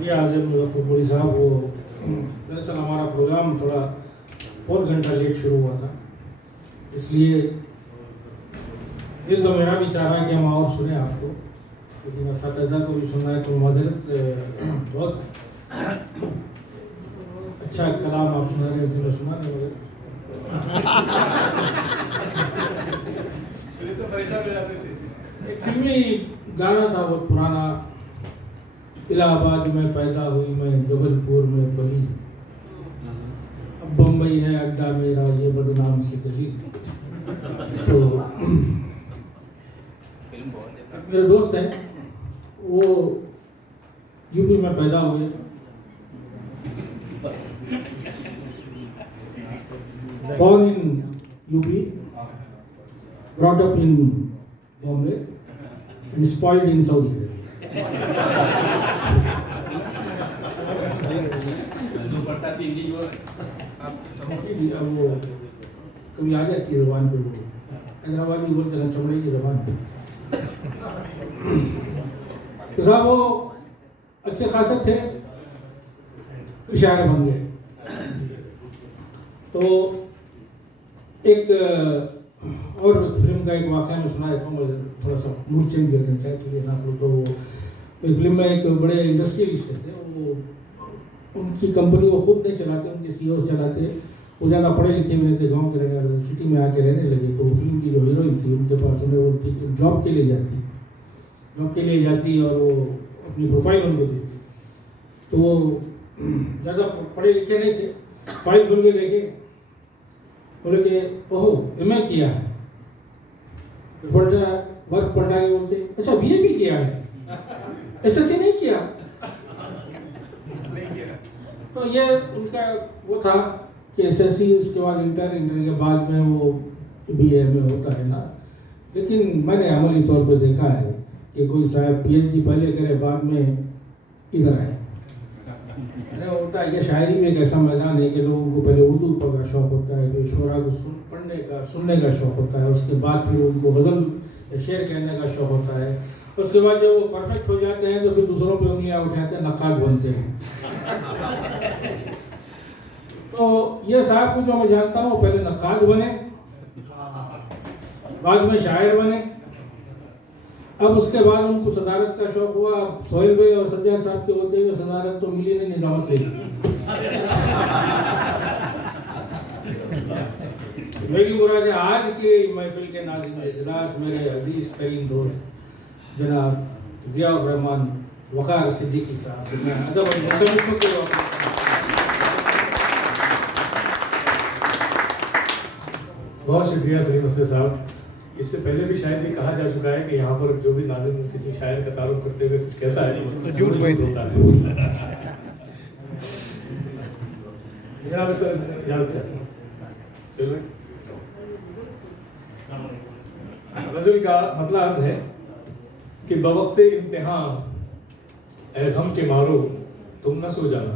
شکریہ عازم مظفر پوری صاحب. وہ دراصل ہمارا پروگرام تھوڑا پون گھنٹہ لیٹ شروع ہوا تھا, اس لیے دل تو میرا بھی چاہ رہا ہے کہ ہم اور سنیں آپ کو, لیکن اساتذہ کو بھی سننا ہے تو معذرت. بہت اچھا کلام آپ سنا رہے تھے, میں سنا نہیں مگر ایک فلمی گانا تھا بہت پرانا, الہ آباد میں پیدا ہوئی میں جبل پور میں پلی, اب بمبئی ہے اڈا میرا یہ بدنام سی گلی. تو میرے دوست ہیں, وہ یو پی میں پیدا ہوئے, born in UP, brought up in Bombay, and spoiled in Saudi Arabia. اب وہ کبھی آ جاتی ہے زبان پہ, وہ حیدرآبادی بولتے ہیں چمڑے کی زبان. تو صاحب وہ اچھے خاصے تھے, شاعر بن گئے. تو ایک اور فلم کا ایک واقعہ میں سنا دیتا ہوں, مجھے تھوڑا سا موڈ چینج کر دینا چاہے تو یہ نہ. تو وہ ایک فلم میں ایک بڑے انڈسٹریلسٹ تھے, وہ ان کی کمپنی وہ خود نہیں چلاتے, ان کے سی اوز چلاتے. وہ زیادہ پڑھے لکھے بھی نہیں تھے, گاؤں کے رہنے والے, سٹی میں آ کے رہنے لگے. تو فلم کی جو ہیروئن تھی ان کے پاس انہیں وہ تھی جاب کے لیے جاتی اور وہ اپنی پروفائل ان کو دیتی. تو وہ زیادہ پڑھے لکھے نہیں تھے, فائل کھول کے دیکھے, بولے کہ اوہو ایم اے کیا ہے, ورک پلٹا کے بولتے اچھا بی اے بھی کیا ہے, ایس ایس سی نہیں کیا. تو یہ ان کا وہ تھا کہ ایس ایس سی, اس کے بعد انٹر کے بعد میں وہ بی اے میں ہوتا ہے نا. لیکن میں نے عملی طور پہ دیکھا ہے کہ کوئی صاحب پی ایچ ڈی پہلے کرے بعد میں ادھر آئے. ہوتا ہے کہ شاعری میں ایک ایسا میدان ہے کہ لوگوں کو پہلے اردو کا شوق ہوتا ہے, جو شعرا کو پڑھنے کا سننے کا شوق ہوتا ہے, اس کے بعد پھر ان کو غزل یا شعر کہنے کا شوق ہوتا ہے. اس کے بعد جب وہ پرفیکٹ ہو جاتے ہیں تو پھر دوسروں پہ انگلیاں اٹھاتے ہیں, نقاد بنتے ہیں. تو یہ صاحب کو جو میں جانتا ہوں وہ پہلے نقاد بنے, بعد میں شاعر بنے. اب اس کے بعد ان کو صدارت کا شوق ہوا. سہیل بھائی اور سجاد صاحب کے ہوتے ہوئے صدارت تو ملی نہیں, نظامت لے لی. میری مراد ہے آج کی محفل کے ناظرین اجلاس میرے عزیز ترین دوست جناب ضیاء الرحمان وقار صدیقی صاحب. میں ادب اور محترم کے بہت شکریہ سلیم اسد صاحب. اس سے پہلے بھی شاید یہ کہا جا چکا ہے کہ یہاں پر جو بھی ناظرین کسی شاعر کا تعارف کرتے ہوئے کچھ کہتا ہے جھوٹ ہوتا ہے. جناب سر اجازت سے غزل کا مطلب عرض ہے کہ بوقت امتحان اے غم کے مارو تم نہ سو جانا.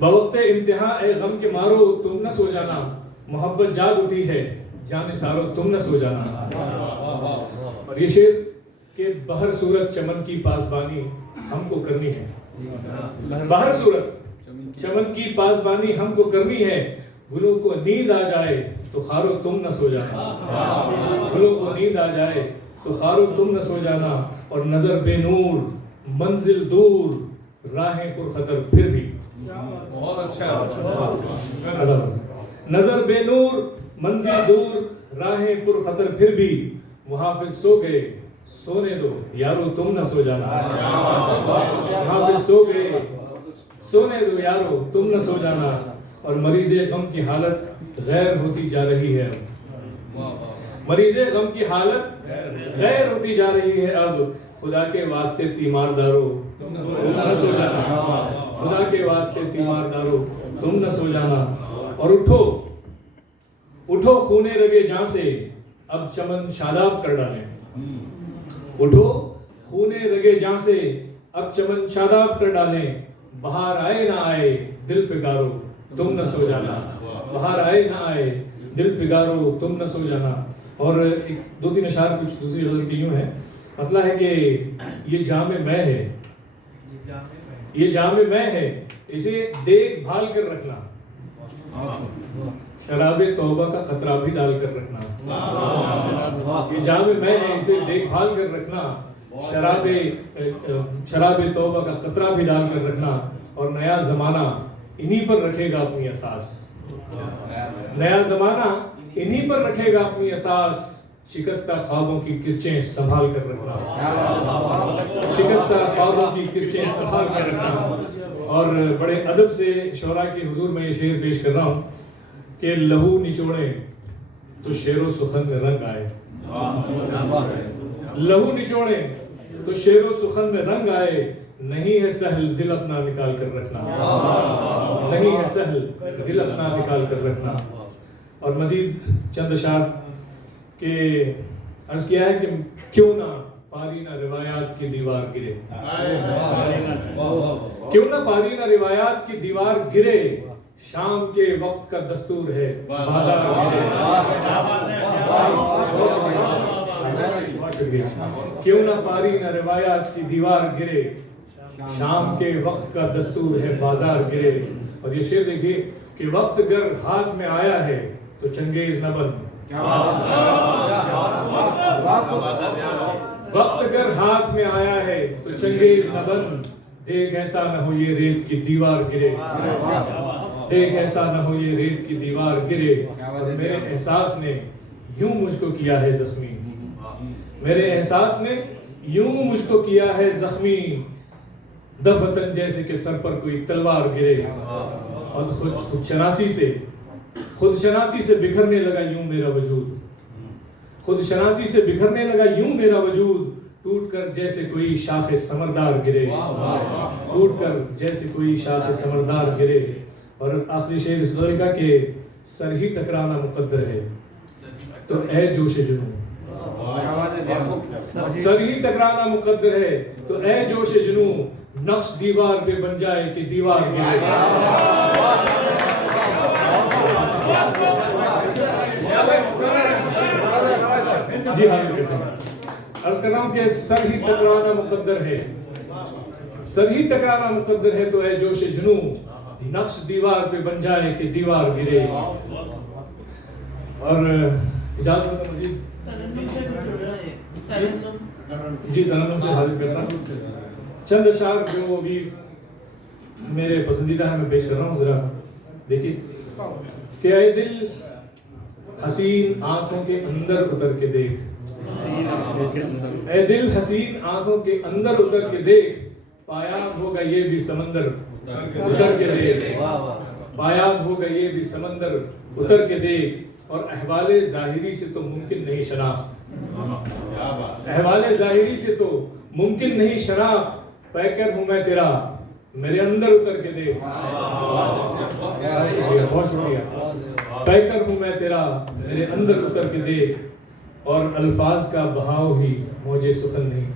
بوقت امتحان اے غم کے مارو تم نہ سو جانا, محبت جاگ اٹھی ہے جان سارو تم نہ سو جانا. اور یہ شعر کہ بہر صورت چمن کی پاسبانی ہم کو کرنی ہے. بہر صورت چمن کی پاسبانی ہم کو کرنی ہے, گلوں کو نیند آ جائے تو خارو تم نہ سو جانا. گلوں کو نیند آ جائے تو خارو تم نہ سو جانا. اور نظر بے نور منزل دور راہیں پر خطر پھر بھی. بہت اچھا. نظر بے نور منزل دور راہیں پر خطر پھر بھی, محافظ سو گئے سونے دو یارو تم نہ سو جانا. محافظ سو گئے سونے دو یارو تم نہ سو جانا. اور مریض غم کی حالت غیر ہوتی جا رہی ہے. مریض غم کی حالت غیر ہوتی جا رہی ہے اب, خدا کے واسطے تیمار دارو تم نہ سو جانا. خدا کے واسطے تیمار دارو تم نہ سو جانا. اور اٹھو اٹھو خونے رگے جاں سے اب چمن شاداب کر ڈالیں. اٹھو خونے رگے جاں سے اب چمن شاداب کر ڈالیں. بہار آئے نہ آئے دل فگارو تم نہ سو جانا. بہار آئے نہ آئے دل فگارو تم نہ سو جانا. اور ایک دو تین اشعار کچھ دوسری غزل کی یوں ہے. مطلب ہے کہ یہ جام میں ہے یہ جام میں ہے، اسے دیکھ بھال کر رکھنا، شراب توبہ کا قطرہ بھی ڈال کر رکھنا۔ یہ جام میں ہے، اسے دیکھ بھال کر رکھنا، شراب توبہ کا قطرہ بھی ڈال کر رکھنا، اور نیا زمانہ انہی پر رکھے گا اپنی اساس، نیا زمانہ انہی پر رکھے گا اپنی اساس، شکستہ خوابوں کی کرچیں سنبھال کر رکھنا، شکستہ خوابوں کی کرچیں سنبھال کر رکھنا۔ اور بڑے ادب سے شعراء کے حضور میں یہ شعر پیش کر رہا ہوں کہ لہو نچوڑے تو شعر و سخن میں رنگ آئے، لہو نچوڑے تو شعر و سخن میں رنگ آئے، نہیں ہے سہل دل اپنا نکال کر رکھنا، نہیں ہے سہل دل اپنا نکال کر رکھنا۔ اور مزید چند اشعار کہ عرض کیا ہے کہ کیوں نہ پارینہ روایات کی دیوار گرے، کیوں نہ پارینہ روایات کی دیوار گرے، شام کے وقت کا دستور ہے بازار گرے، کیوں نہ پارینہ روایات کی دیوار گرے، شام کے وقت کا دستور ہے بازار گرے۔ اور یہ شعر دیکھیے کہ وقت گر ہاتھ میں آیا ہے تو چنگیز نہ بن، وقت گر ہاتھ میں آیا ہے تو چنگیز نہ بن، دیکھ ایسا نہ ہو یہ ریت کی دیوار گرے، دیکھ ایسا نہ ہو یہ ریت کی دیوار گرے۔ اور میرے احساس نے یوں مجھ کو کیا ہے زخمی، میرے احساس نے یوں مجھ کو کیا ہے زخمی، دفتن جیسے کہ سر پر کوئی تلوار گرے، اور خود شناسی سے بکھرنے لگا یوں میرا وجود، خود شناسی سے بکھرنے لگا یوں میرا وجود، ٹوٹ کر جیسے کوئی شاخ سمردار گرے، ٹوٹ کر جیسے کوئی شاخ سمردار گرے۔ اور آخری شعر اس دور کا کہ سر ہی ٹکرانا مقدر ہے تو اے جوش جنوں، سر ہی ٹکرانا مقدر ہے تو اے جوش جنوں، نقش دیوار پہ بن جائے کہ دیوار گرے۔ جی ہاں، عرض کر رہا ہوں کہ سر ہی ٹکرانا مقدر ہے، سر ہی ٹکرانا مقدر ہے تو اے جوش جنوں، نقش دیوار پہ بن جائے کہ دیوار گرے۔ اور اجازت ہے مزید جی ترنم سے حاضر کرتا ہوں چند اشعار جو ابھی میرے پسندیدہ ہیں، میں پیش کر رہا ہوں، ذرا دیکھیے کہ اے دل حسین آنکھوں کے اندر اتر کے دیکھ، اے دل حسین آنکھوں کے اندر اتر کے دیکھ، پایاب ہوگا یہ بھی سمندر اتر کے دیکھ، پایاب ہوگا یہ بھی سمندر اتر کے دیکھ۔ اور احوال ظاہری سے تو ممکن نہیں شناخت، احوال ظاہری سے تو ممکن نہیں شناخت، پیکر ہوں میں تیرا میرے اندر اتر کے دیکھ، بہت شکریہ، پیکر ہوں میں تیرا میرے اندر اتر کے دیکھ، اور الفاظ کا بہاؤ ہی موج سخن نہیں،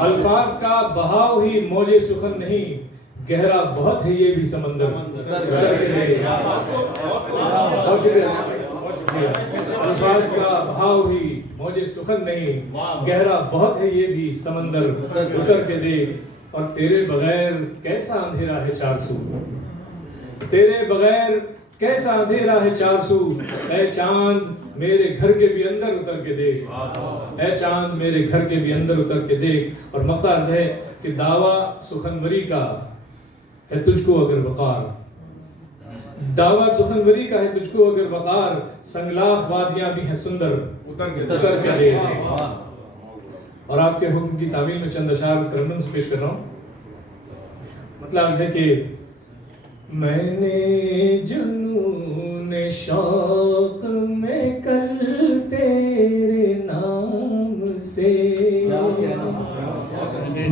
الفاظ کا بہاؤ ہی موج سخن نہیں، گہرا بہت ہے یہ بھی سمندر اتر کے دیکھ، بہت شکریہ، الفاظ کا بہاؤ ہی موج سخن نہیں، گہرا بہت ہے یہ بھی سمندر اتر کے دیکھ۔ اور تیرے بغیر کیسا اندھیرا ہے چار سو، تیرے بغیر کیسا اندھیرا ہے چار سو، اے چاند میرے گھر کے بھی اندر اتر کے دیکھ، اے چاند میرے گھر کے بھی اندر اتر کے دیکھ۔ اور مقطع ہے کہ دعویٰ سخنوری کا ہے تجھ کو اگر وقار، دعویٰ سخنوری کا ہے تجھ کو اگر وقار، سنگلاخ وادیاں بھی ہیں سندر اتر کے دیکھ۔ اور آپ کے حکم کی تعمیل میں چند اشعار ترنم سے پیش کر رہا ہوں۔ مطلب ہے کہ میں نے جنون شوق میں کل تیرے نام سے،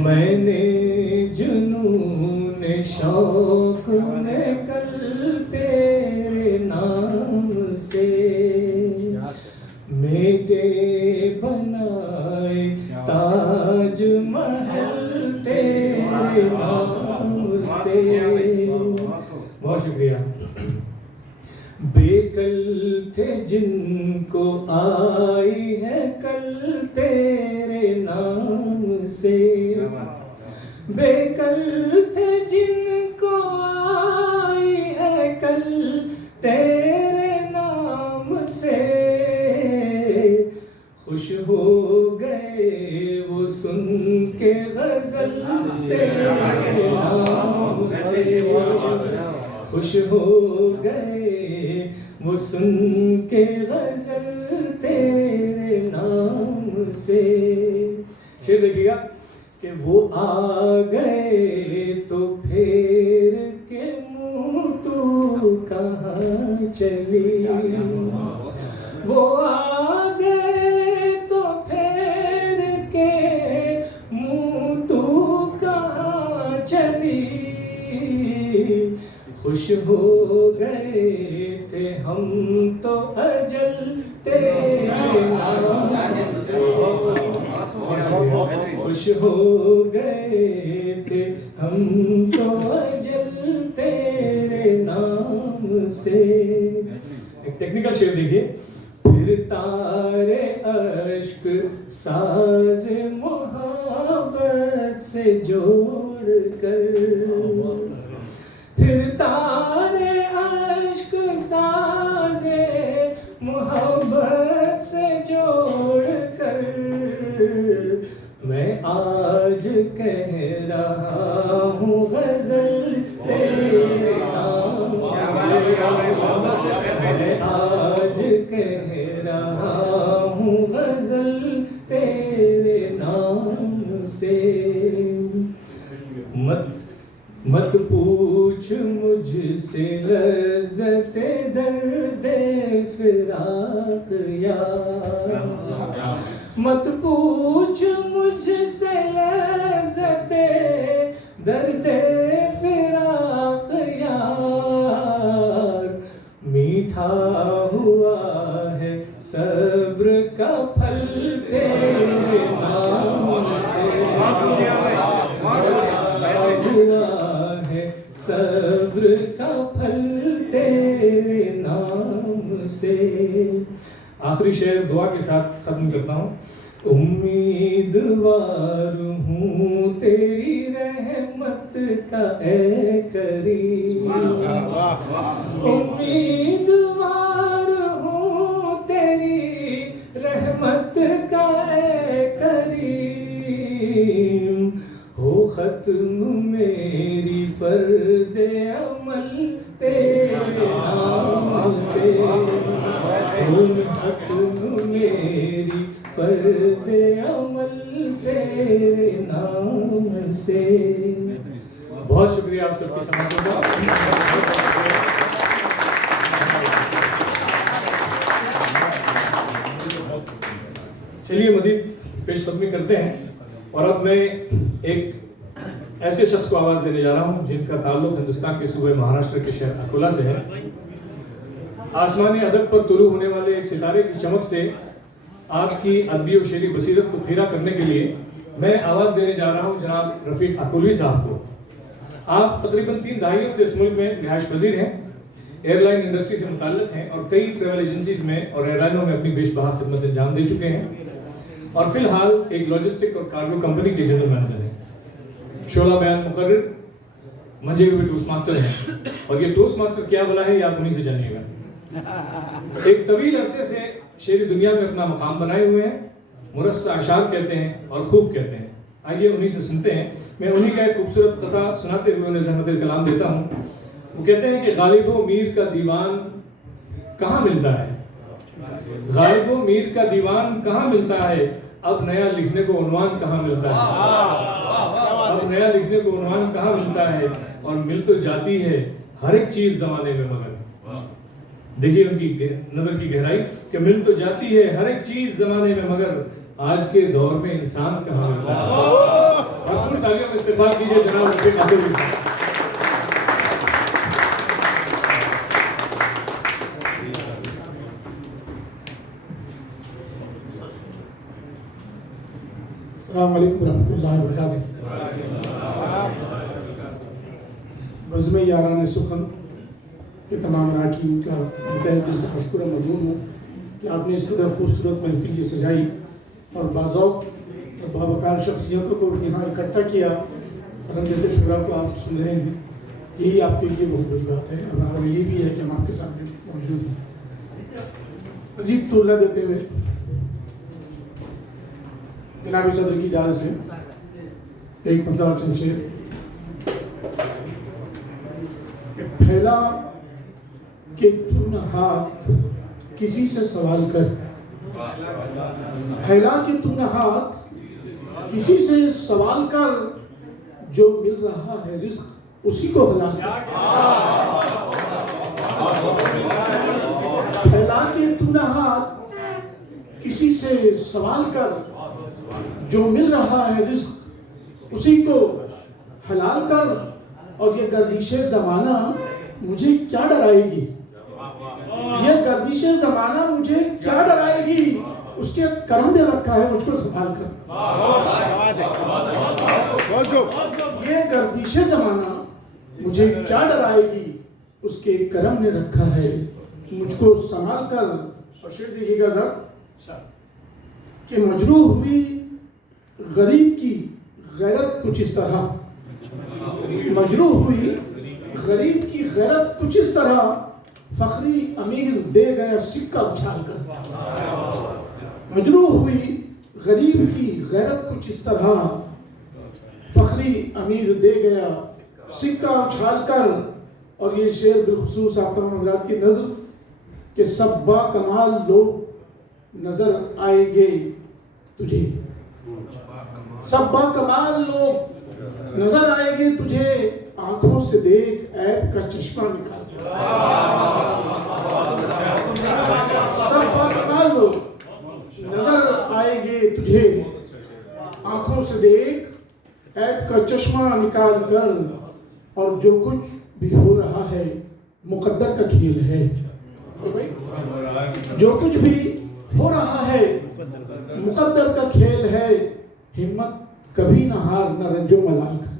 میں نے جنون شوق میں کل تیرے نام سے، میٹے بنائے تاج محل تیرے نام سے۔ بہت شکریہ۔ بے کل تھے جن کو آئی ہے کل تیرے نام سے، بے کل تھے جن کو آئی ہے کل تیرے نام سے، خوش ہو گئے وہ سن کے غزل تیرے نام سے، خوش ہو گئے وہ سن کے غزل تیرے نام سے۔ شعر دیکھیے گا کہ وہ آ گئے تو پھیر کے منہ تو کہاں چلی، وہ آ گئے تو پھیر کے منہ تو کہاں چلی، خوش ہو گئے تھے ہم تو اجل تیرے نام سے، خوش ہو گئے تھے ہم تو اجل تیرے نام سے۔ ایک ٹیکنیکل شعر دیکھیے، پھر تارے اشک ساز محبت سے جوڑ کر، پھر تارے اشک ساز محبت سے جوڑ کر، میں آج کہہ رہا ہوں غزل تیرے نام سے، میں آج کہہ رہا ہوں غزل تیرے نام سے۔ مت پوچھ مجھ سے لذت درد فراق یار، مت پوچھ مجھ سے لذت درد فراق یار، میٹھا ہوا ہے صبر کا پھل تیرے نام سے، ہوا ہے صبر کا پھل تیرے نام سے۔ آخری شعر دعا کے ساتھ ختم کرتا ہوں۔ امیدوار ہوں تیری رحمت کا اے کریم، امیدوار ہوں تیری رحمت کا اے کریم، ہو ختم میری فرد عمل تیرے نام سے، ہو ختم میری فرد عمل تیرے نام سے۔ بہت شکریہ آپ سب کی سماعتوں کا۔ چلیے مزید پیش قدمی کرتے ہیں، اور اب میں ایک ایسے شخص کو آواز دینے جا رہا ہوں جن کا تعلق ہندوستان کے صوبے مہاراشٹر کے شہر اکولا سے ہے۔ آسمان ادب پر طلوع ہونے والے ایک ستارے کی چمک سے آپ کی ادبی و شعری بصیرت کو خیرہ کرنے کے لیے میں آواز دینے جا رہا ہوں جناب رفیق اکولوی صاحب کو۔ آپ تقریباً 3 دہائیوں سے اس ملک میں رہائش پذیر ہیں، ایئر لائن انڈسٹری سے متعلق ہیں، اور کئی ٹریول ایجنسیز میں اور ایئر لائنوں میں اپنی بیش بہا خدمت انجام دے چکے ہیں، اور فی الحال ایک لاجسٹک اور کارگو کمپنی کے جنرل مینیجر ہیں۔ شعلہ بیان مقرر، منجے ہوئے ٹوسٹ ماسٹر ہیں، اور یہ ٹوسٹ ماسٹر کیا بلا ہے یہ آپ انہیں سے جانیے گا۔ ایک طویل عرصے سے شعری دنیا میں اپنا مقام بنائے ہوئے ہیں، مرصع اشعار کہتے ہیں اور خوب کہتے ہیں۔ آئیے انہی سے سنتے ہیں۔ میں انہی کا ایک خوبصورت قطعہ سناتے ہوئے انہیں زحمت کلام دیتا ہوں۔ وہ کہتے ہیں کہ غالب و میر کا دیوان کہاں ملتا ہے، غالب و میر کا دیوان کہاں ملتا ہے، اب نیا لکھنے کو عنوان کہاں ملتا ہے، اب نیا لکھنے کو عنوان کہاں ملتا ہے، اور مل تو جاتی ہے ہر ایک چیز زمانے میں مگر۔ دیکھیے ان کی نظر کی گہرائی کہ مل تو جاتی ہے ہر ایک چیز زمانے میں مگر آج کے دور میں انسان کہاں ملتا ہے۔ اور تالیوں میں استقبال کیجئے جناب رفیق اکولوی صاحب۔ السلام علیکم ورحمۃ اللہ وبرکاتہ۔ بزم یاران سخن کے تمام اراکین کا تہ دل سے مشکور و ممنون ہوں کہ آپ نے اس قدر خوبصورت محفل کی سجائی اور باذوق اور باوقار شخصیتوں کو یہاں اکٹھا کیا اور ہم جیسے شعراء کو آپ سن رہے ہیں، یہی آپ کے لیے بہت بڑی بات ہے، اور ہمارے لیے بھی ہے کہ ہم آپ کے سامنے موجود ہیں۔ مزید طول نہ دیتے ہوئے جناب صدر کی اجازت سے ایک مطلب اور چند شعر۔ پھیلا کہ تو نہ ہاتھ کسی سے سوال کر، پھیلا کہ تو نہ ہاتھ کسی سے سوال کر، جو مل رہا ہے رزق اسی کو حلال کر۔ پھیلا کہ تو نہ ہاتھ کسی سے سوال کر، جو مل رہا ہے رزق اسی کو حلال کر، اور یہ گردش زمانہ مجھے کیا ڈرائے گی، یہ گردش زمانہ مجھے کیا ڈرائے گی، اس کے کرم میں رکھا ہے مجھ کو سنبھال کر۔ یہ گردش زمانہ مجھے کیا ڈرائے گی، اس کے کرم نے رکھا ہے مجھ کو سنبھال کر۔ اور شعر دیکھیے گا ذرا کہ مجروح ہوئی غریب کی غیرت کچھ اس طرح، مجروح ہوئی غریب کی غیرت کچھ اس طرح، فخری امیر دے گیا سکہ اچھال کر۔ مجروح ہوئی غریب کی غیرت کچھ اس طرح، فخری امیر دے گیا سکہ اچھال کر۔ اور یہ شعر بالخصوص آپ تمام حضرات کی نظر کہ سب با کمال لوگ نظر آئیں گے تجھے، سب با کمال لوگ نظر آئیں گے تجھے، آنکھوں سے دیکھ عیب کا چشمہ نکال کر۔ سب با کمال لوگ نظر آئیں گے تجھے، آنکھوں سے دیکھ عیب کا چشمہ نکال کر۔ اور جو کچھ بھی ہو رہا ہے مقدر کا کھیل ہے، جو کچھ بھی ہو رہا ہے مقدر کا کھیل ہے، ہمت کبھی نہ ہار نہ رنج و ملال کر،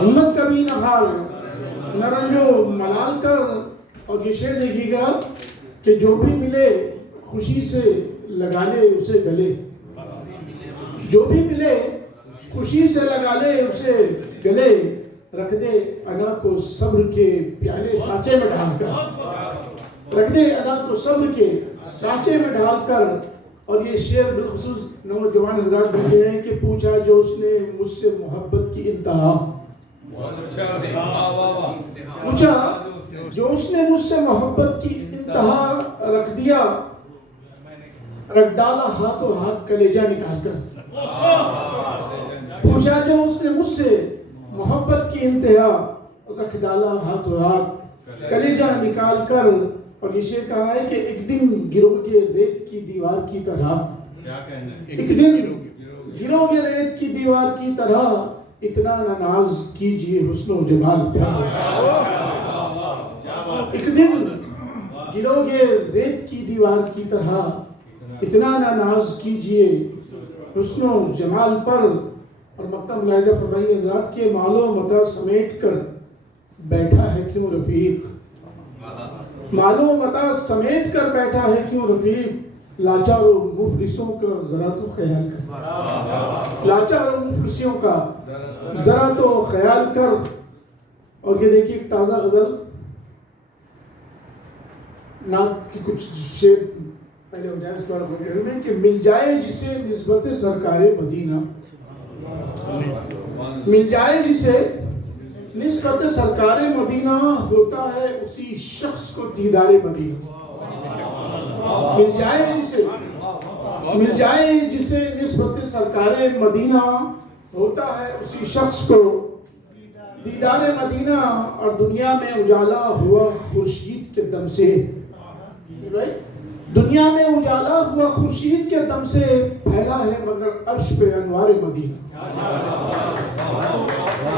ہمت کبھی نہ ہار نہ رنج و ملال کر۔ اور یہ شعر دیکھیے گا کہ جو بھی ملے خوشی سے لگا لے اسے گلے، جو بھی ملے خوشی سے لگا لے اسے گلے، رکھ دے انا کو صبر کے پیالے سانچے میں ڈال کر، رکھ دے انا کو صبر کے سانچے میں ڈال کر۔ اور یہ شعر بالخصوص نوجوان حضرات بھیجے ہیں کہ پوچھا جو اس نے مجھ سے محبت کی انتہا، پوچھا جو اس نے مجھ سے محبت کی انتہا، رکھ دیا رکھ ڈالا ہاتھوں ہاتھ کلیجہ نکال کر۔ پوچھا جو اس نے مجھ سے محبت کی انتہا، رکھ ڈالا ہاتھوں ہاتھ کلیجہ نکال کر۔ اور یہ شعر کہا ہے کہ ایک دن گرو گے ریت کی دیوار کی طرح، ایک دن گرو گے ریت کی دیوار کی طرح، اتنا نہ ناز کیجئے حسن و جمال پر۔ ایک دن گرو گے ریت کی دیوار کی طرح، اتنا نہ ناز کیجئے حسن و جمال پر۔ اور مقطع ملاحظہ فرمائیے حضرات کہ مال و متاع سمیٹ کر بیٹھا ہے کیوں رفیق، مال و متاع سمیٹ کر بیٹھا ہے کیوں رفیق، لاچار و مفلسوں کا ذرا تو خیال کر، لاچار و مفلسوں کا ذرا تو خیال کر۔ اور یہ دیکھیے ایک تازہ غزل نعت کی کچھ شعر پہلے ہو جائے اس کے بعد میں کہ مل جائے جسے نسبت سرکار مدینہ، مل جائے جسے نسبت سرکار مدینہ، ہوتا ہے اسی شخص کو دیدار مدینہ۔ مل جائے جسے نسبت سرکار مدینہ، ہوتا ہے اسی شخص کو دیدار مدینہ۔ اور دنیا میں اجالا ہوا خورشید کے دم سے، دنیا میں اجالا ہوا خورشید کے دم سے، پھیلا ہے مگر عرش پہ انوار مدینہ۔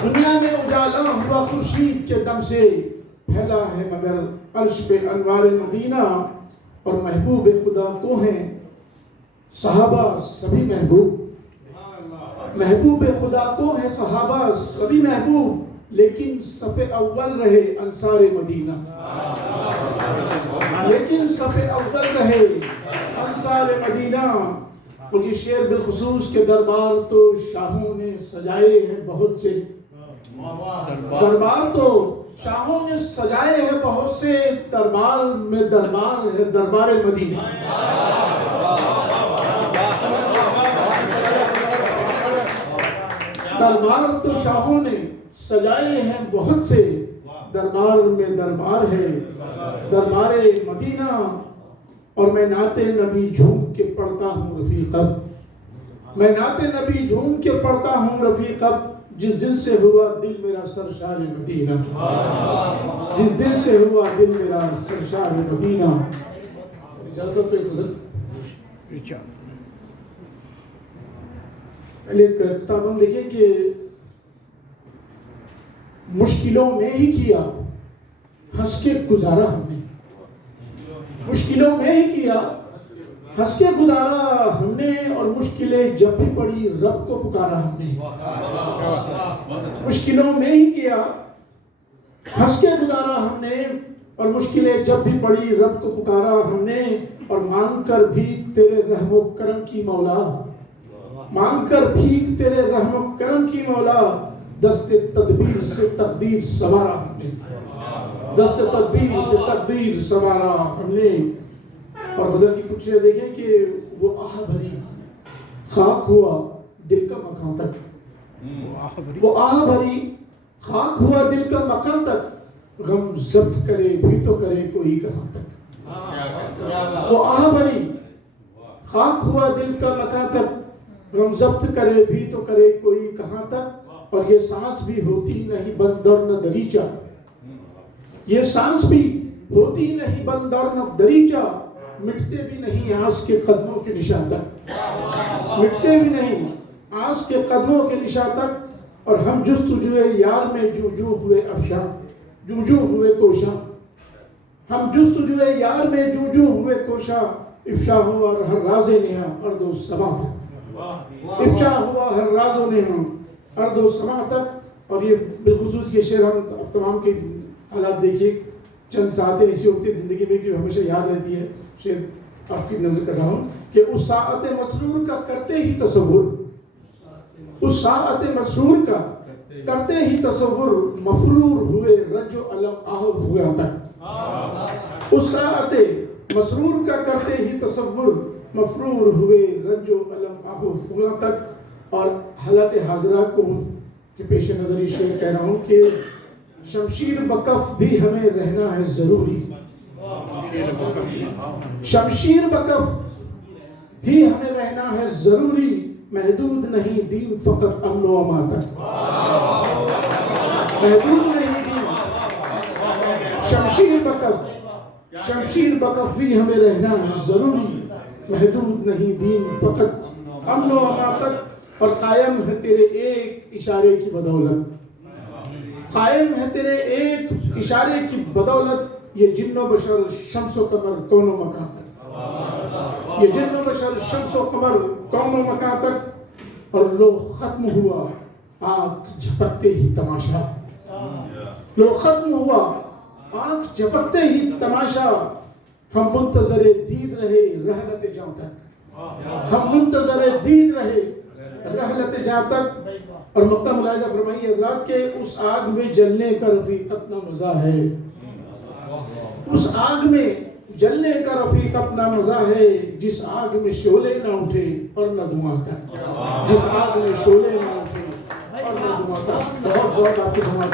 دنیا میں اجالا ہوا خورشید کے دم سے، پھیلا ہے مگر عرش پہ انوار مدینہ۔ اور محبوب خدا کو ہیں صحابہ سبھی محبوب، محبوب خدا کو ہیں صحابہ سبھی محبوب، لیکن صف اول رہے انصار مدینہ، لیکن صف اول رہے انصار مدینہ۔ اور یہ شعر بالخصوص کے دربار تو شاہوں نے سجائے ہیں بہت سے، دربار تو شاہوں نے سجائے ہیں بہت سے، دربار میں دربار ہے دربار مدینہ۔ دربار تو شاہوں نے سجائے ہیں بہت سے، دربار میں دربار ہے دربار مدینہ۔ اور میں نعت نبی جھوم کے پڑھتا ہوں رفیقت، میں نعت نبی جھوم کے پڑھتا ہوں رفیقت، جس دن سے ہوا دل میرا سرشار مدینہ، جس دن سے ہوا دل میرا سرشار مدینہ۔ اجازت پہ گزر پہلے ایک کتاب دیکھیں کہ مشکلوں میں ہی کیا ہنس کے گزارا ہم نے، مشکلوں میں ہی کیا ہنس کے گزارا ہم نے، اور مشکلیں جب بھی پڑی رب کو پکارا ہم نے، مشکلوں میں ہی کیا ہنس کے گزارا ہم نے، اور مشکلیں جب بھی پڑی رب کو پکارا ہم نے، اور مانگ کر بھیک تیرے رحم و کرم کی مولا، مانگ کر بھیک تیرے رحم و کرم کی مولا، دست تدبیر سے تقدیر سنوارا ہم نے، دست تدبیر سے تقدیر سنوارا ہم نے۔ اور غزل کی کچھ دیکھیں کہ وہ آہ بھری خاک ہوا دل کا مکان تک، وہ آہ بھری خاک ہوا دل کا مکان تک، غم ضبط کرے بھی تو کرے کوئی کہاں تک، وہ آہ بھری خاک ہوا دل کا مکان تک، غم ضبط کرے بھی تو کرے کوئی کہاں تک، اور یہ سانس بھی ہوتی نہیں بند اور نہ دریچہ، یہ سانس بھی ہوتی نہیں بند اور نہ دریچہ، مٹتے بھی نہیں آس کے قدموں کے نشان تک، مٹتے بھی نہیں آس کے قدموں کے نشان تک، اور ہم جستجوئے یار میں جو جو ہوئے افشاں، جو جو ہوئے کوشاں، ہم جستجوئے یار میں جو جو ہوئے کوشاں، افشا ہوا ہر راز نہاں ارض و سما تک، افشا ہوا ہر راز و نہاں ارض و سما تک۔ اور یہ بالخصوص یہ شعر ہم تمام کے حالات دیکھیے، چند ساعتیں ایسی ہوتی ہیں زندگی میں کہ ہمیشہ یاد رہتی ہے، شعر آپ کی نظر کر رہا ہوں کہ اس ساعت مسرور کا کرتے ہی تصور، اس ساعت مسرور کا کرتے ہی تصور، مفرور ہوئے رنج و علم آہ فغاں تک، اس ساعت مسرور کا کرتے ہی تصور، مفرور ہوئے رنج و علم آہ فغاں تک۔ اور حالات حاضرہ کو کے پیش نظر یہ شعر کہہ رہا ہوں کہ شمشیر بکف بھی ہمیں رہنا ہے ضروری، شمشیر بکف بھی ہمیں رہنا ہے ضروری، محدود نہیں دین فقط امن و امان تک، محدود نہیں دین، شمشیر بکف بھی ہمیں رہنا ہے ضروری، محدود نہیں دین فقط امن و امان تک۔ اور قائم ہے تیرے ایک اشارے کی بدولت، قائم ہے تیرے ایک اشارے کی بدولت، یہ جن و بشر شمس و قمر کون و مکان تک، یہ جن و بشر شمس و قمر کون و مکان تک۔ اور لو ختم ہوا آنکھ جھپکتے ہی تماشا، لو ختم ہوا آنکھ جھپکتے ہی تماشا، ہم منتظر دید رہے رحلت جاں تک، ہم منتظر دید رہے رحلت جاں تک۔ اور نقطہ ملاحظہ فرمائیے حضرات کہ اس آگ میں جلنے کا رفیق اپنا مزہ ہے، اس آگ میں جلنے کا رفیق اپنا مزہ ہے، جس آگ میں شعلے نہ اٹھے اور نہ دھواں تک، جس آگ میں شعلے نہ اٹھے اور نہ دھواں تک۔ بہت بہت آپ کی سماعت